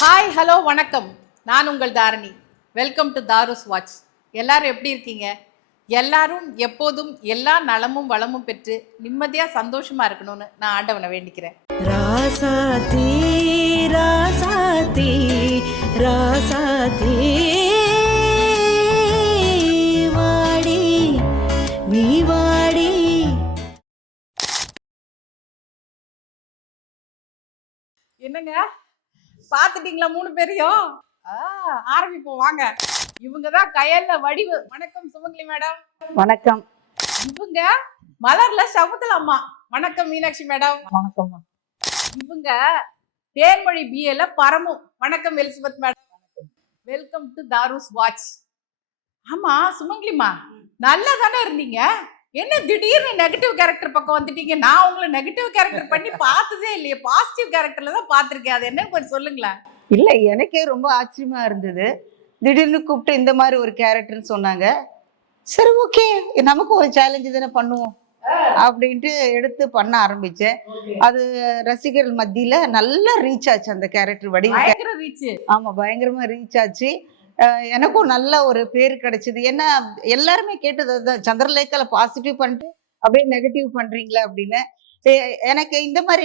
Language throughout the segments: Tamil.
ஹாய் ஹலோ வணக்கம். நான் உங்கள் Dharani. Welcome to Darus watch. எல்லாரும் எப்படி இருக்கீங்க? எல்லாரும் எப்போதும் எல்லா நலமும் வளமும் பெற்று நிம்மதியாக சந்தோஷமாக இருக்கணும்னு நான் ஆண்டவனை வேண்டிக்கிறேன். ராசாத்தி ராசாத்தி ராசாத்தி வாடி நீ வாடி. என்னங்க பார்த்துட்டீங்களா 3 பேரையும்? ஆரம்பிப்போம் வாங்க. இவங்க தான் கயல்ல வடிவு. வணக்கம் சுமங்கலி மேடம். வணக்கம். இவங்க மலர்ல சகுந்தலா அம்மா. வணக்கம் மீனாட்சி மேடம். வணக்கம். இவங்க தேன்மொழி பிஏல பரமு. வணக்கம் Elizabeth madam. Welcome to Darus watch. ஆமா சுமங்கலிமா, நல்லா தானே இருந்தீங்க? என்ன திடீர்னு நெகட்டிவ் கேரக்டர் பக்கம் வந்துட்டீங்க? நான் உங்களை நெகட்டிவ் கேரக்டர் பண்ணி பார்த்ததே இல்லையே. பாசிட்டிவ் கேரக்டர்ல தான் பார்த்துருக்கேன். அது என்னன்னு கொஞ்சம் சொல்லுங்களேன். இல்ல, எனக்கே ரொம்ப ஆச்சரியமா இருந்தது. திடீர்னு கூப்பிட்டு இந்த மாதிரி ஒரு கேரக்டர்னு சொன்னாங்க. சரி, ஓகே, நமக்கு ஒரு சேலஞ்சு தானே பண்ணுவோம் அப்படின்ட்டு எடுத்து பண்ண ஆரம்பிச்சேன். அது ரசிகர்கள் மத்தியில நல்லா ரீச் ஆச்சு. அந்த கேரக்டர் பயங்கர ரீச். ஆமா, பயங்கரமா ரீச் ஆச்சு. எனக்கும் நல்ல ஒரு பேர் கிடைச்சது. ஏன்னா எல்லாருமே கேட்டது அதுதான், சந்திரலேகால பாசிட்டிவ் பண்ணிட்டு அப்படியே நெகட்டிவ் பண்றீங்களா அப்படின்னு. எனக்கு இந்த மாதிரி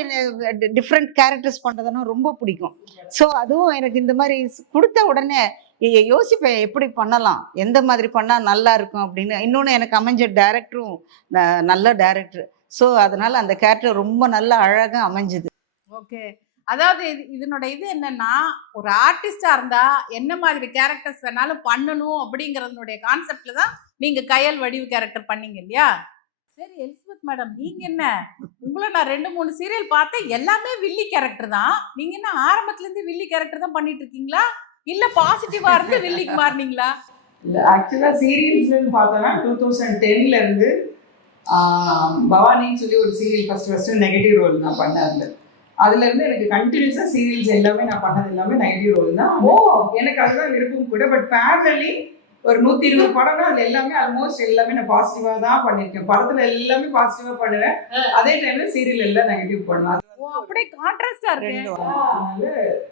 டிஃப்ரெண்ட் கேரக்டர்ஸ் பண்றதுன்னா ரொம்ப பிடிக்கும். ஸோ அதுவும் எனக்கு இந்த மாதிரி கொடுத்த உடனே யோசிப்பேன், எப்படி பண்ணலாம், எந்த மாதிரி பண்ணா நல்லா இருக்கும் அப்படின்னு. இன்னொன்று, எனக்கு அமைஞ்ச டைரக்டரும் நல்ல டைரக்டர். ஸோ அதனால அந்த கேரக்டர் ரொம்ப நல்லா அழகாக அமைஞ்சுது. ஓகே, அதாவது இதனோட இது என்னன்னா, ஒரு ஆர்டிஸ்டா இருந்தா என்ன மாதிரி கேரக்டர்ஸ் வேணாலும் பண்ணணும் அப்படிங்கறதுடைய கான்செப்ட்ல தான் நீங்க கயல் வடிவு கேரக்டர் பண்ணீங்க இல்லையா? சரி எலிசபெத் மேடம், நீங்க என்ன, உங்களை நான் 2-3 சீரியல் பார்த்தேன், எல்லாமே வில்லி கேரக்டர் தான். நீங்க என்ன ஆரம்பத்துல இருந்து வில்லி கேரக்டர் தான் பண்ணிட்டு இருக்கீங்களா, இல்ல பாசிட்டிவா இருந்து வில்லிக்கு மாறினீங்களா? இல்ல, ஆக்சுவலா சீரியல்ஸ்ன்னு பார்த்தோன்னா 2010ல இருந்து பவானின்னு சொல்லி ஒரு சீரியல் ஃபர்ஸ்ட் நெகட்டிவ் ரோல் நான் பண்ணேன். அதுல இருந்து எனக்கு கண்டினியூஸா சீரியல்ஸ் எல்லாமே நான் பண்ணது எல்லாமே நெகட்டிவ் ரோல் தான். எனக்கு அதுதான் விருப்பம் கூட. பட் பேரலி ஒரு 120 படம்னா அது எல்லாமே ஆல்மோஸ்ட் எல்லாமே நான் பாசிட்டிவா தான் பண்ணிருக்கேன். படத்துல எல்லாமே பாசிட்டிவா பண்ணுவேன், அதே டைம்ல சீரியல் எல்லாம் நெகட்டிவ் பண்ணுவேன். அப்படியே கான்ட்ராஸ்டா இருக்கு.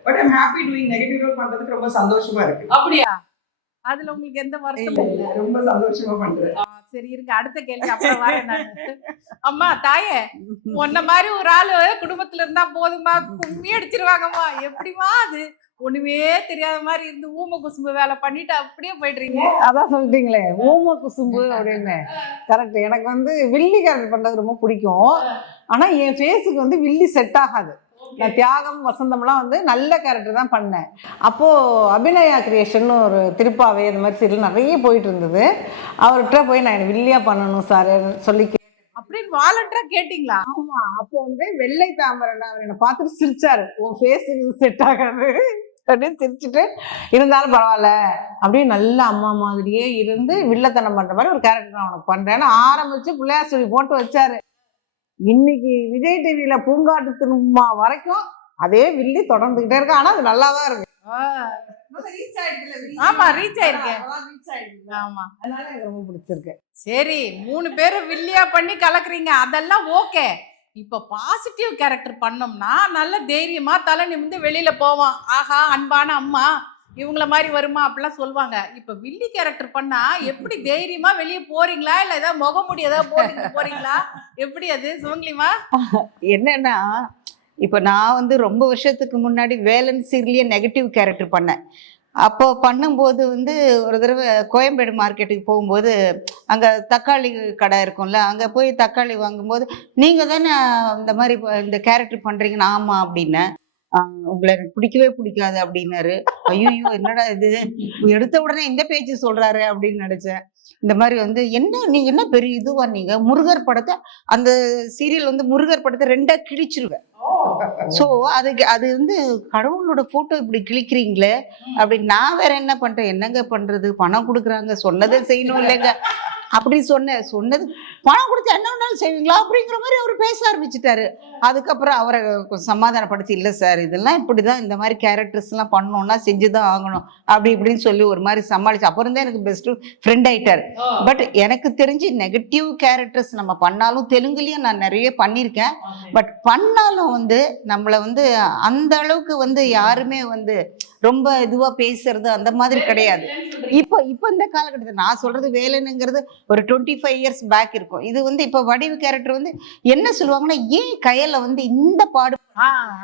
But I'm happy doing negative role பண்றதுக்கு ரொம்ப சந்தோஷமா இருக்கு. அப்படியா? அதுல உங்களுக்கு எந்த வருத்தமும் இல்ல, ரொம்ப சந்தோஷமா பண்றேன். சரி இருங்க, அடுத்த கேள்வி அப்புறம் வரேன் நான். அம்மா தாயே, உன்ன மாதிரி ஒரு ஆளு குடும்பத்துல இருந்தா போதுமா, கும்மி அடிச்சிருவாங்கம்மா. எப்படிமா அது ஒண்ணுமே தெரியாத மாதிரி இருந்து ஊம குசும்பு வேலை பண்ணிட்டு அப்படியே போயிடுறீங்க? அதான் சொல்லிட்டீங்களே, ஊம குசும்பு அப்படின்னு. கரெக்ட். எனக்கு வந்து வில்லி கேரக்டர் பண்றது ரொம்ப பிடிக்கும். ஆனா என் ஃபேஸுக்கு வந்து வில்லி செட் ஆகாது. நான் தியாகம் வசந்தம்லாம் வந்து நல்ல கேரக்டர் தான் பண்ணேன். அப்போது அபிநயா கிரியேஷன் ஒரு திருப்பாவை இந்த மாதிரி சீரியல் நிறைய போயிட்டு இருந்தது. அவர்கிட்ட போய் நான் எனக்கு வில்லியாக பண்ணணும் சார் சொல்லி அப்படின்னு வாலண்டரா கேட்டிங்களா? ஆமா, அப்போ வந்து வெள்ளை தாமரன் அவர் என்னை பார்த்துட்டு சிரிச்சாரு, உன் ஃபேஸுக்கு செட் ஆகாது அப்படின்னு சிரிச்சுட்டு, இருந்தாலும் பரவாயில்ல அப்படின்னு நல்ல அம்மா மாதிரியே இருந்து வில்லத்தனம் பண்ணுற மாதிரி ஒரு கேரக்டர் நான் உனக்கு பண்ணுறேன்னு ஆரம்பித்து பிள்ளையார் சொல்லி போட்டு வச்சாரு. இன்னைக்கு விஜய் டிவியில பூங்காட்டு திரும்ப வரைக்கும் அதே வில்லி தொடர்ந்துகிட்டே இருக்கு. ஆனா அது நல்லா தான் இருக்கு. ஆமா, ரீச் ஆயிருக்கேன். ஆமா, அதனால எனக்கு ரொம்ப பிடிச்சிருக்கு. சரி, 3 பேரும் வில்லியா பண்ணி கலக்குறீங்க, அதெல்லாம் ஓகே. இப்ப பாசிட்டிவ் கேரக்டர் பண்ணோம்னா நல்ல தைரியமா தலை நிமிந்து வெளியில போவோம். ஆஹா, அன்பான அம்மா இவங்கள மாதிரி வருமா அப்படிலாம் சொல்லுவாங்க. இப்ப வில்லி கேரக்டர் பண்ணா எப்படி தைரியமா வெளியே போறீங்களா, இல்ல ஏதாவது முகமுடி ஏதாவது போட்டு போறீங்களா, எப்படி அது சுமங்கலிமா? என்னன்னா, இப்போ நான் வந்து ரொம்ப வருஷத்துக்கு முன்னாடி வேலன் சீரியல்லையே நெகட்டிவ் கேரக்டர் பண்ணேன். அப்போ பண்ணும்போது வந்து ஒரு தடவை கோயம்பேடு மார்க்கெட்டுக்கு போகும்போது அங்கே தக்காளி கடை இருக்கும்ல, அங்கே போய் தக்காளி வாங்கும்போது நீங்கள் தானே இந்த மாதிரி இந்த கேரக்டர் பண்ணுறீங்கன்னு. ஆமாம் அப்படின்னேன். உங்களை எனக்கு பிடிக்கவே பிடிக்காது அப்படின்னாரு. ஐயோ, என்னடா இது, எடுத்த உடனே இந்த பேச்சு சொல்றாரு அப்படின்னு நினைச்சேன். இந்த மாதிரி வந்து என்ன நீங்க என்ன பெரிய இதுவா, நீங்க முருகர் படத்தை, அந்த சீரியல் வந்து முருகர் படத்தை 2ஆ கிழிச்சிருவேன். ஸோ அது வந்து கடவுளோட போட்டோ இப்படி கிழிக்கிறீங்களே அப்படின்னு. நான் வேற என்ன பண்றேன், என்னங்க பண்றது, பணம் கொடுக்குறாங்க, சொன்னதை செய்யணும் இல்லைங்க அப்படி சொன்னது பணம் கொடுத்து என்ன வேணாலும் செய்வீங்களா அப்படிங்கிற மாதிரி அவர் பேச ஆரம்பிச்சிட்டாரு. அதுக்கப்புறம் அவரை சமாதானப்படுத்தி, இல்லை சார் இதெல்லாம் இப்படிதான், இந்த மாதிரி கேரக்டர்ஸ்லாம் பண்ணோம்னா செஞ்சுதான் ஆகணும் அப்படி இப்படின்னு சொல்லி ஒரு மாதிரி சமாளிச்சு அப்புறம் தான் எனக்கு பெஸ்ட் ஃப்ரெண்ட் ஆயிட்டாரு. பட் எனக்கு தெரிஞ்சு நெகட்டிவ் கேரக்டர்ஸ் நம்ம பண்ணாலும் தெலுங்குலயும் நான் நிறைய பண்ணியிருக்கேன். பட் பண்ணாலும் வந்து நம்மளை வந்து அந்த அளவுக்கு வந்து யாருமே வந்து ரொம்ப இதுவா பேசுறது அந்த மாதிரி கிடையாது. இப்போ இந்த காலகட்டத்தில் நான் சொல்றது வேலைனுங்கிறது ஒரு 25 இயர்ஸ் பேக் இருக்கும். இது வந்து இப்போ வடிவு கேரக்டர் வந்து என்ன சொல்லுவாங்கன்னா, ஏன் கையில வந்து இந்த பாடு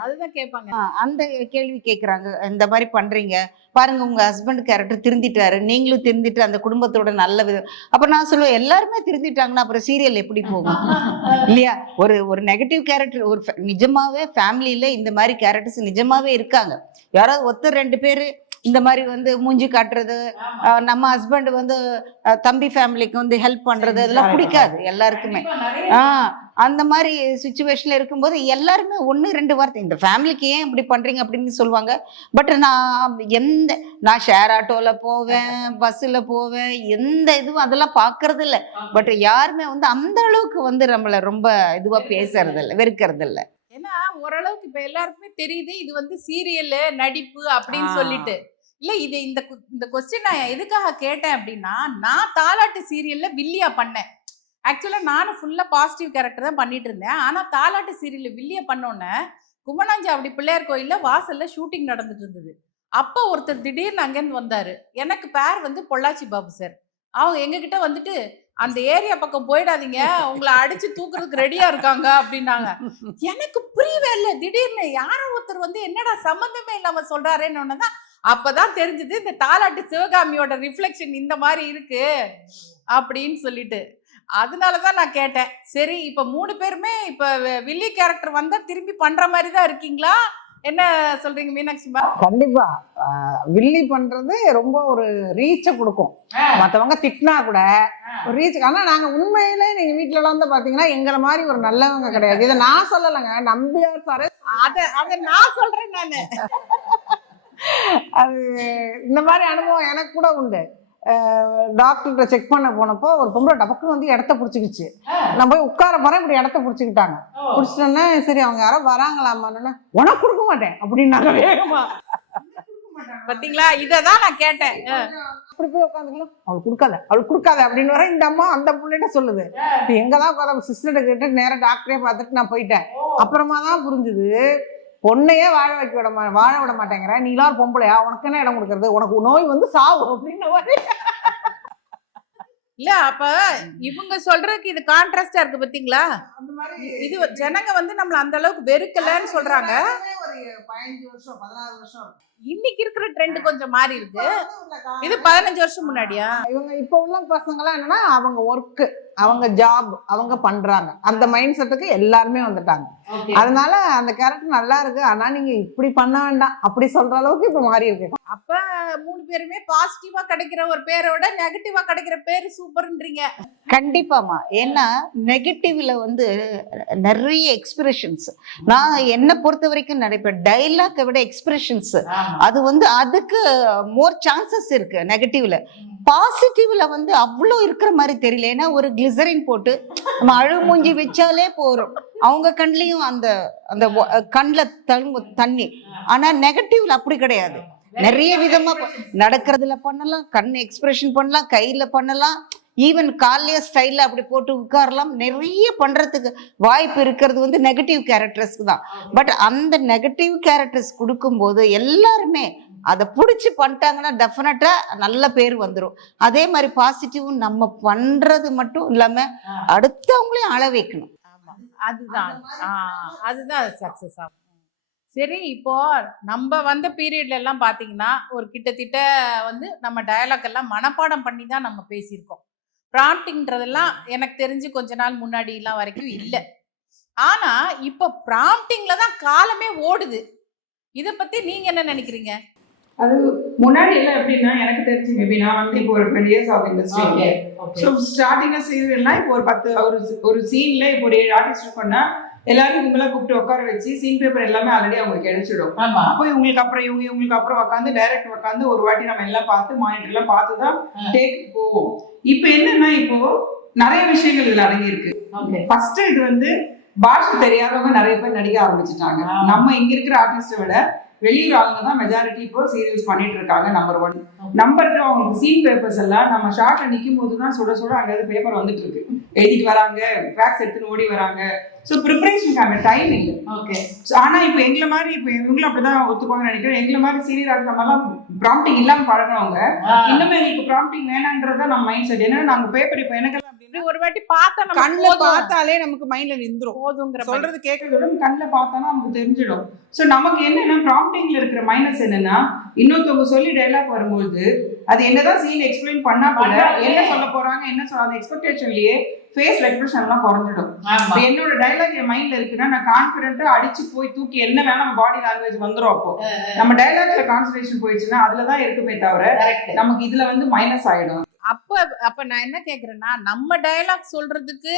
அதுதான் கேட்பாங்க. அந்த கேள்வி கேட்குறாங்க. இந்த மாதிரி பண்றீங்க பாருங்க, உங்க ஹஸ்பண்ட் கேரக்டர் திருந்திட்டாரு, நீங்களும் திருந்திட்டு அந்த குடும்பத்தோட நல்ல விதம். அப்ப நான் சொல்லுவேன், எல்லாருமே திருந்திட்டாங்கன்னா அப்புறம் சீரியல் எப்படி போகும் இல்லையா? ஒரு நெகட்டிவ் கேரக்டர் ஒரு நிஜமாவே ஃபேமிலியில இந்த மாதிரி கேரக்டர்ஸ் நிஜமாவே இருக்காங்க. யாராவது ஒருத்தர் 2 பேரு இந்த மாதிரி வந்து மூஞ்சி காட்டுறது, நம்ம ஹஸ்பண்ட் வந்து தம்பி ஃபேமிலிக்கு வந்து ஹெல்ப் பண்றது, அதெல்லாம் பிடிக்காது எல்லாருக்குமே. அந்த மாதிரி சுச்சுவேஷன்ல இருக்கும்போது எல்லாருமே 1-2 வார்த்தை இந்த ஃபேமிலிக்கு ஏன் இப்படி பண்றீங்க அப்படின்னு சொல்லுவாங்க. பட் நான் ஷேர் ஆட்டோல போவேன், பஸ்ஸில் போவேன், எந்த இதுவும் அதெல்லாம் பார்க்கறது இல்லை. பட் யாருமே வந்து அந்த அளவுக்கு வந்து நம்மளை ரொம்ப இதுவா பேசுறது இல்லை, வெறுக்கிறது இல்லை. ஏன்னா ஓரளவுக்கு இப்ப எல்லாருக்குமே தெரியுது இது வந்து சீரியல் நடிப்பு அப்படின்னு சொல்லிட்டு. இல்ல இது இந்த கொஸ்டின் நான் எதுக்காக கேட்டேன் அப்படின்னா, நான் தாலாட்டு சீரியல்ல வில்லியா பண்ணேன். ஆக்சுவலா நானும் ஃபுல்லா பாசிட்டிவ் கேரக்டர் தான் பண்ணிட்டு இருந்தேன். ஆனா தாலாட்டு சீரியல்ல வில்லியா பண்ணோன்னே கும்மனாஞ்சி அப்படி பிள்ளையார் கோயில்ல வாசல்ல ஷூட்டிங் நடந்துட்டு இருந்தது. அப்போ ஒருத்தர் திடீர்னு அங்கேருந்து வந்தாரு. எனக்கு பேர் வந்து பொள்ளாச்சி பாபு சார். அவங்க எங்ககிட்ட வந்துட்டு, அந்த ஏரியா பக்கம் போயிடாதீங்க, உங்களை அடிச்சு தூக்குறதுக்கு ரெடியா இருக்காங்க அப்படின்னாங்க. எனக்கு புரியவே இல்லை. திடீர்னு யாரோ ஒருத்தர் வந்து என்னடா சம்பந்தமே இல்லாம சொல்றாருன்னு ஒண்ணுதான் அப்பதான் தெரிஞ்சது, இந்த தாலாட்டு சிவகாமியோட ரிஃப்ளெக்ஷன் இந்த மாதிரி இருக்கு அப்படின்னு சொல்லிட்டு. அதனாலதான் நான் கேட்டேன். சரி, இப்ப 3 பேருமே இப்ப வில்லி கேரக்டர் வந்தா திரும்பி பண்ற மாதிரி தான் இருக்கீங்களா? என்ன சொல்றீங்க மீனாட்சிமா? கண்டிப்பா வில்லி பண்றது ரொம்ப ஒரு ரீச்சை கொடுக்கும். மற்றவங்க திட்டினா கூட ஒரு ரீச். ஆனா நாங்க உண்மையிலே நீங்க வீட்டுல எல்லாம் வந்து பாத்தீங்கன்னா எங்களை மாதிரி ஒரு நல்லவங்க கிடையாது. இதை நான் சொல்லலைங்க, நம்பியார் சாரே. அத நான் சொல்றேன். நானு அது இந்த மாதிரி அனுபவம் எனக்கு கூட உண்டு. டாக்டர்கிட்ட செக் பண்ண போனப்போ ஒரு பொம்பளை டபக்குன்னு வந்து இடத்த பிடிச்சிக்கிச்சு. நான் போய் உட்கார போறேன், இப்படி இடத்த பிடிச்சிக்கிட்டாங்க. பிடிச்சிட்டோன்னே சரி அவங்க யாரோ வராங்களாமான்னு, உனக்கு கொடுக்க மாட்டேன் அப்படின்னாங்க வேகமா. பாத்தீங்களா, இததான் நான் கேட்டேன். அப்படி போய் உட்காந்துக்கலாம், அவளுக்கு கொடுக்காத அப்படின்னு வர இந்த அம்மா அந்த பிள்ளைகிட்ட சொல்லுது. எங்கதான் உட்காந்து சிஸ்டர்கிட்ட கேட்டு நேரம் டாக்டரே பார்த்துட்டு நான் போயிட்டேன். அப்புறமா தான் புரிஞ்சுது, பொண்ணையே வாழ விட மாட்டேங்கிற, நீலாம் ஒரு பொம்பளையா, உனக்கு என்ன இடம் கொடுக்கறது, உனக்கு நோய் வந்து சாவு அப்படின்னு. இல்ல அப்ப இவங்க சொல்றதுக்கு இது கான்ட்ராஸ்டா இருக்கு பாத்தீங்களா? இது ஜனங்க வந்து நம்மள அந்த அளவுக்கு வெறுக்கலன்னு சொல்றாங்க. ஒரு 15 வருஷம் 16 வருஷம் இன்னைக்கு இருக்கிற ட்ரெண்ட் கொஞ்சம் மாறி இருக்கு. இது 15 வருஷம் முன்னாடியா? இவங்க இப்ப உள்ள பசங்க எல்லாம் என்னன்னா, அவங்க ஒர்க், அவங்க ஜாப் அவங்க பண்றாங்க, அந்த மைண்ட் செட்டுக்கு எல்லாருமே வந்துட்டாங்க. அதனால அந்த கேரக்டர் நல்லா இருக்கு, ஆனா நீங்க இப்படி பண்ண வேண்டாம் அப்படி சொல்ற அளவுக்கு இப்ப மாறி இருக்கு. அப்ப 3 பேருமே பாசிட்டிவா கிடைக்கிற ஒரு பேரோட நெகட்டிவா கிடைக்கிற பேரு சூப்பர்ன்றீங்க. கண்டிப்பாமா. ஏன்னா நெகட்டிவ்ல வந்து நிறைய எக்ஸ்பிரஷன்ஸ். நான் என்ன பொறுத்த வரைக்கும் நினைப்பேன், டைலாக்கை விட எக்ஸ்பிரஷன்ஸ் அது வந்து அதுக்கு மோர் சான்சஸ் இருக்கு நெகட்டிவ்ல. பாசிட்டிவ்ல வந்து அவ்வளோ இருக்கிற மாதிரி தெரியல. ஏன்னா ஒரு கிளிசரின் போட்டு நம்ம அழுமூஞ்சி வச்சாலே போறோம், அவங்க கண்ணிலையும் அந்த அந்த கண்ணில் தண்ணி. ஆனா நெகட்டிவ்ல அப்படி கிடையாது. நிறைய விதமா நடக்கிறதுல பண்ணலாம், கண் எக்ஸ்பிரஷன் பண்ணலாம், கையில பண்ணலாம், ஈவன் காலைய ஸ்டைல்ல அப்படி போட்டு உட்காரலாம். நிறைய பண்றதுக்கு வாய்ப்பு இருக்கிறது வந்து நெகட்டிவ் கேரக்டர்ஸ்க்கு தான். பட் அந்த நெகட்டிவ் கேரக்டர்ஸ் கொடுக்கும்போது எல்லாருமே அதை பிடிச்சி பண்ணிட்டாங்கன்னா டெஃபினட்டா நல்ல பேர் வந்துடும். அதே மாதிரி பாசிட்டிவ் நம்ம பண்றது மட்டும் இல்லாம அடுத்தவங்களையும் அழ வைக்கணும். அதுதான் சக்சஸ் ஆகும். சரி, இப்போ நம்ம வந்த பீரியட்ல எல்லாம் பாத்தீங்கன்னா ஒரு கிட்டத்தட்ட வந்து நம்ம டயலாக் எல்லாம் மனப்பாடம் பண்ணி தான் நம்ம பேசியிருக்கோம். ப்ராம்ப்டிங்ன்றதெல்லாம் எனக்கு தெரிஞ்சு கொஞ்ச நாள் முன்னாடி எல்லாம் வரைக்கும் இல்லை. ஆனா இப்ப ப்ராம்ப்டிங்ல தான் காலமே ஓடுது. இத பத்தி நீங்க என்ன நினைக்கிறீங்க? அது முன்னாடி எல்லாம் எப்படின்னா, எனக்கு தெரிஞ்சு மேபி நான் வந்து இப்போ ஒரு 20 இயர்ஸ் ஆகுது இண்டஸ்ட்ரியில. ஸோ ஸ்டார்டிங்ல சீரியல்னா இப்போ ஒரு 10 ஒரு சீன்ல இப்போ ஒரு 7 ஆர்டிஸ்ட் இருக்கோம்னா எல்லாரும் இவங்கள கூப்பிட்டு உட்கார வச்சு சீன் பேப்பர் எல்லாமே ஆல்ரெடி அவங்களுக்கு கிடைச்சிடும். ஆமா. அப்போ இவங்களுக்கு அப்புறம் இவங்களுக்கு அப்புறம் உட்காந்து டைரக்டர் உட்காந்து ஒரு வாட்டி நம்ம எல்லாம் பார்த்து மானிட்டர் எல்லாம் பார்த்து தான் டேக் போவோம். இப்போ என்னன்னா இப்போ நிறைய விஷயங்கள் இதுல அடங்கி இருக்கு. ஃபர்ஸ்ட் இது வந்து பாஷை தெரியாதவங்க நிறைய பேர் நடிக்க ஆரம்பிச்சுட்டாங்க. நம்ம இங்க இருக்கிற ஆர்டிஸ்ட விட வெளியூர் ஆளுங்க தான் மெஜாரிட்டி இப்போ சீரியல்ஸ் பண்ணிட்டு இருக்காங்க. நம்பர் 1. நம்பர் 2, அவங்களுக்கு சீன் பேப்பர்ஸ் எல்லாம் நம்ம ஷார்ட்ல நிற்கும் போது தான் சுட சுட அங்கே பேப்பர் வந்துட்டு இருக்கு. எழுதிட்டு வராங்க, ஃபேக்ஸ் எடுத்துன்னு ஓடி வராங்க. ஸோ ப்ரிப்பரேஷனுக்கான டைம் இல்லை. ஓகே. ஆனா இப்போ எங்களை மாதிரி இப்போ இவங்களும் அப்படிதான் ஒத்துப்பாங்கன்னு நினைக்கிறேன். எங்களை மாதிரி சீரியல் ஆர்ட் நம்மலாம் ப்ராம்ப்டிங் இல்லாம பழகிறவங்க இன்னுமே எங்களுக்கு ப்ராம்ப்டிங் வேணான்றதா நம்ம மைண்ட் செட். ஏன்னா நாங்க பேப்பர் இப்போ எனக்கெல்லாம் ஒரு வாட்டி பார்த்தா கண்ணுல பார்த்தாலே நமக்கு மைண்ட்ல நின்றும். போதுங்கிற சொல்றது கேட்கறத விட கண்ணுல பார்த்தானா நமக்கு தெரிஞ்சிடும். ஸோ நமக்கு என்னன்னா ப்ராம்ப்டிங்ல இருக்கிற மைனஸ் என்னன்னா இன்னொருத்தவங்க சொல்லி டைலாக் வரும்போது அது என்னதான் சீன் எக்ஸ்பிளைன் பண்ணா கூட என்ன சொல்ல போறாங்க என்ன சொல்ல அந்த எக்ஸ்பெக்டேஷன்லயே ஃபேஸ் எக்ஸ்பிரஷன் எல்லாம் குறைஞ்சிடும். இப்போ என்னோட டைலாக் என் மைண்ட்ல இருக்குன்னா நான் கான்ஃபிடென்ட்டா அடிச்சு போய் தூக்கி என்ன வேணா நம்ம பாடி லாங்குவேஜ் வந்துடும். அப்போ நம்ம டைலாக்ல கான்சன்ட்ரேஷன் போயிடுச்சுன்னா அதுலதான் இருக்குமே தவிர நமக்கு இதுல வந்து மைனஸ் ஆயிடும். அப்ப நான் என்ன கேக்குறேன்னா நம்ம டயலாக் சொல்றதுக்கு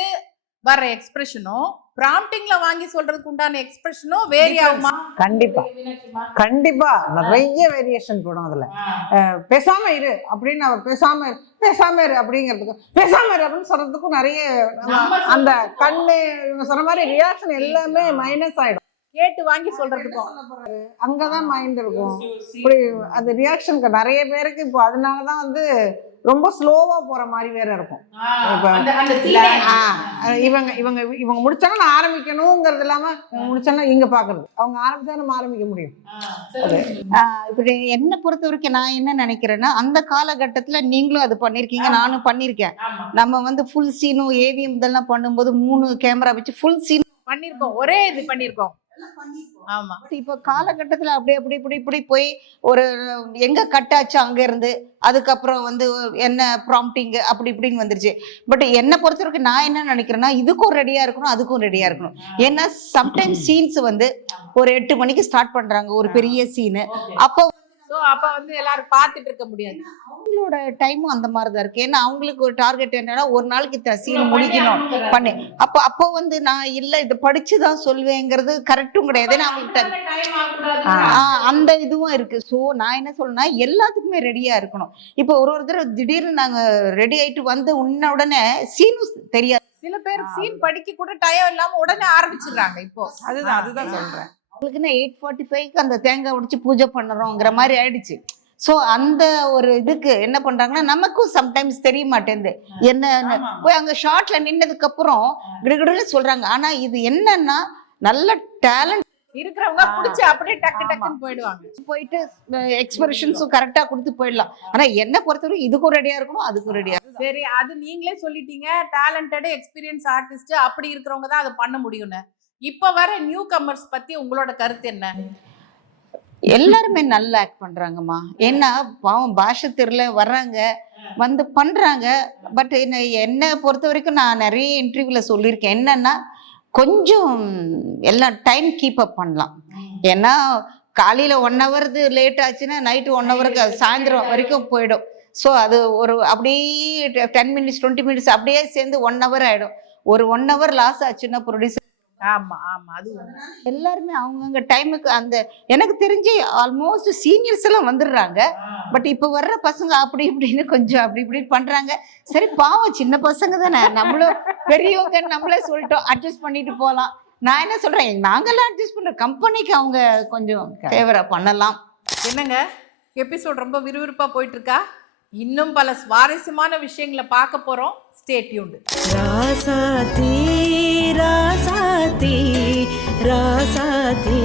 வர எக்ஸ்பிரஷனும் ப்ராம்ப்டிங்ல வாங்கி சொல்றதுக்கு உண்டான எக்ஸ்பிரஷனும் வேரி ஆகுமா? கண்டிப்பா கண்டிப்பா நிறைய வேரியேஷன் போடும் அதுல. பேசாம இரு அப்படின்னு அவர் பேசாம இரு அப்படிங்கிறதுக்கு பேசாம இரு அப்படின்னு சொல்றதுக்கும் நிறைய அந்த கண்ணு இவங்க சொன்ன மாதிரி ரியாக்ஷன் எல்லாமே மைனஸ் ஆயிடும். கேட்டு வாங்கி சொல்றதுக்கும் அங்கதான் மைண்ட் இருக்கும். இப்படி அந்த ரியாக்ஷனுக்கு நிறைய பேருக்கு இப்போ அதனாலதான் வந்து ரொம்ப ஸ்லோவா போற மாதிரி வேற இருக்கும். இவங்க இவங்க இவங்க முடிச்சாலும் நான் ஆரம்பிக்கணுங்கிறது இல்லாம முடிச்சாலும் இங்க பாக்குறது அவங்க ஆரம்பிச்சா நம்ம ஆரம்பிக்க முடியும். இப்படி என்னை பொறுத்த வரைக்கும் நான் என்ன நினைக்கிறேன்னா அந்த காலகட்டத்துல நீங்களும் அது பண்ணிருக்கீங்க, நானும் பண்ணிருக்கேன். நம்ம வந்து ஃபுல் சீனும் ஏவிஎம் இதெல்லாம் பண்ணும்போது 3 கேமரா வச்சு ஃபுல் சீன் பண்ணிருக்கோம். ஒரே இது பண்ணிருக்கோம். ஆமா. இப்போ காலகட்டத்துல இப்படி போய் ஒரு எங்க கட்டாச்சு அங்க இருந்து அதுக்கப்புறம் வந்து என்ன ப்ராம்ப்டிங் அப்படி இப்படின்னு வந்துருச்சு. பட் என்னை பொறுத்த வரைக்கும் நான் என்ன நினைக்கிறேன்னா இதுக்கும் ரெடியா இருக்கணும் அதுக்கும் ரெடியா இருக்கணும். ஏன்னா சம்டைம்ஸ் சீன்ஸ் வந்து ஒரு 8 மணிக்கு ஸ்டார்ட் பண்றாங்க ஒரு பெரிய சீனு. அப்போ வந்து எல்லாரும் பார்த்துட்டு இருக்க முடியாது. அவங்களோட டைமும் அந்த மாதிரி தான் இருக்கு. ஏன்னா அவங்களுக்கு ஒரு டார்கெட் என்னன்னா ஒரு நாளைக்கு இத்தனை சீன் முடிக்கணும் பண்ணு. அப்போ வந்து நான் இல்லை இதை படிச்சுதான் சொல்வேங்கிறது கரெக்டும் கிடையாது. ஏன்னா அவங்களுக்கு அந்த இதுவும் இருக்கு. ஸோ நான் என்ன சொல்றேன்னா எல்லாத்துக்குமே ரெடியா இருக்கணும். இப்போ ஒரு தடவை திடீர்னு நாங்க ரெடி ஆயிட்டு வந்து உடனே சீனும் தெரியாது. சில பேர் சீன் படிக்க கூட டைம் இல்லாம உடனே ஆரம்பிச்சிடுறாங்க. இப்போ அதுதான் சொல்றேன். அவங்களுக்குன்னா 8:45க்கு அந்த தேங்காய் உடைச்சு பூஜை பண்ணுறோங்கிற மாதிரி ஆயிடுச்சு. ஸோ அந்த ஒரு இதுக்கு என்ன பண்றாங்கன்னா நமக்கும் சம்டைம்ஸ் தெரிய மாட்டேங்குது என்ன போய் அங்கே ஷார்ட்ல நின்னதுக்கு அப்புறம் கிடுகிடுன்னு சொல்றாங்க. ஆனா இது என்னன்னா நல்ல டேலண்ட் இருக்கிறவங்க பிடிச்சி அப்படியே டக்கு டக்குன்னு போயிட்டு எக்ஸ்பிரஷன்ஸும் கரெக்டா கொடுத்து போயிடலாம். ஆனா என்ன பொறுத்தவரை இதுக்கும் ரெடியா இருக்கணும் அதுக்கும் ரெடியா. சரி, அது நீங்களே சொல்லிட்டீங்க டேலண்டட் எக்ஸ்பீரியன்ஸ் ஆர்டிஸ்ட் அப்படி இருக்கிறவங்க தான் அதை பண்ண முடியும்னு. இப்ப வர நியூ கமர்ஸ் பத்தி உங்களோட கருத்து என்ன? எல்லாருமே நல்லா ஆக்ட் பண்றாங்கம்மா. ஏன்னா பாவம் பாஷை தெரியல வர்றாங்க வந்து பண்றாங்க. பட் என்னை பொறுத்த வரைக்கும் நான் நிறைய இன்டர்வியூல சொல்லியிருக்கேன் என்னன்னா கொஞ்சம் எல்லாம் டைம் கீப் அப் பண்ணலாம். ஏன்னா காலையில 1 hour லேட் ஆச்சுன்னா நைட்டு 1 hour சாயந்தரம் வரைக்கும் போயிடும். ஸோ அது ஒரு அப்படியே 10 minutes 20 minutes அப்படியே சேர்ந்து 1 hour ஆயிடும். ஒரு 1 hour லாஸ் ஆச்சுன்னா ப்ரொடியூசர். ஆமா ஆமா, அது எல்லாருமே அவங்கவுங்க டைமுக்கு அந்த எனக்கு தெரிஞ்சு ஆல்மோஸ்ட் சீனியர்ஸ் எல்லாம் வந்துடுறாங்க. பட் இப்போ வர்ற பசங்க அப்படி இப்படின்னு கொஞ்சம் அப்படி இப்படி பண்றாங்க. சரி பாவம் சின்ன பசங்க தானே, நம்மளும் பெரியவங்க நம்மளே சொல்லிட்டோம் அட்ஜஸ்ட் பண்ணிட்டு போகலாம். நான் என்ன சொல்றேன் நாங்கெல்லாம் அட்ஜஸ்ட் பண்ற கம்பெனிக்கு அவங்க கொஞ்சம் ஃபேவரா பண்ணலாம். என்னங்க எபிசோட் ரொம்ப விறுவிறுப்பா போயிட்டு இருக்கா? இன்னும் பல சுவாரஸ்யமான விஷயங்களை பார்க்க போறோம். Stay tuned. ராசாத்தி ராசாத்தி ராசாத்தி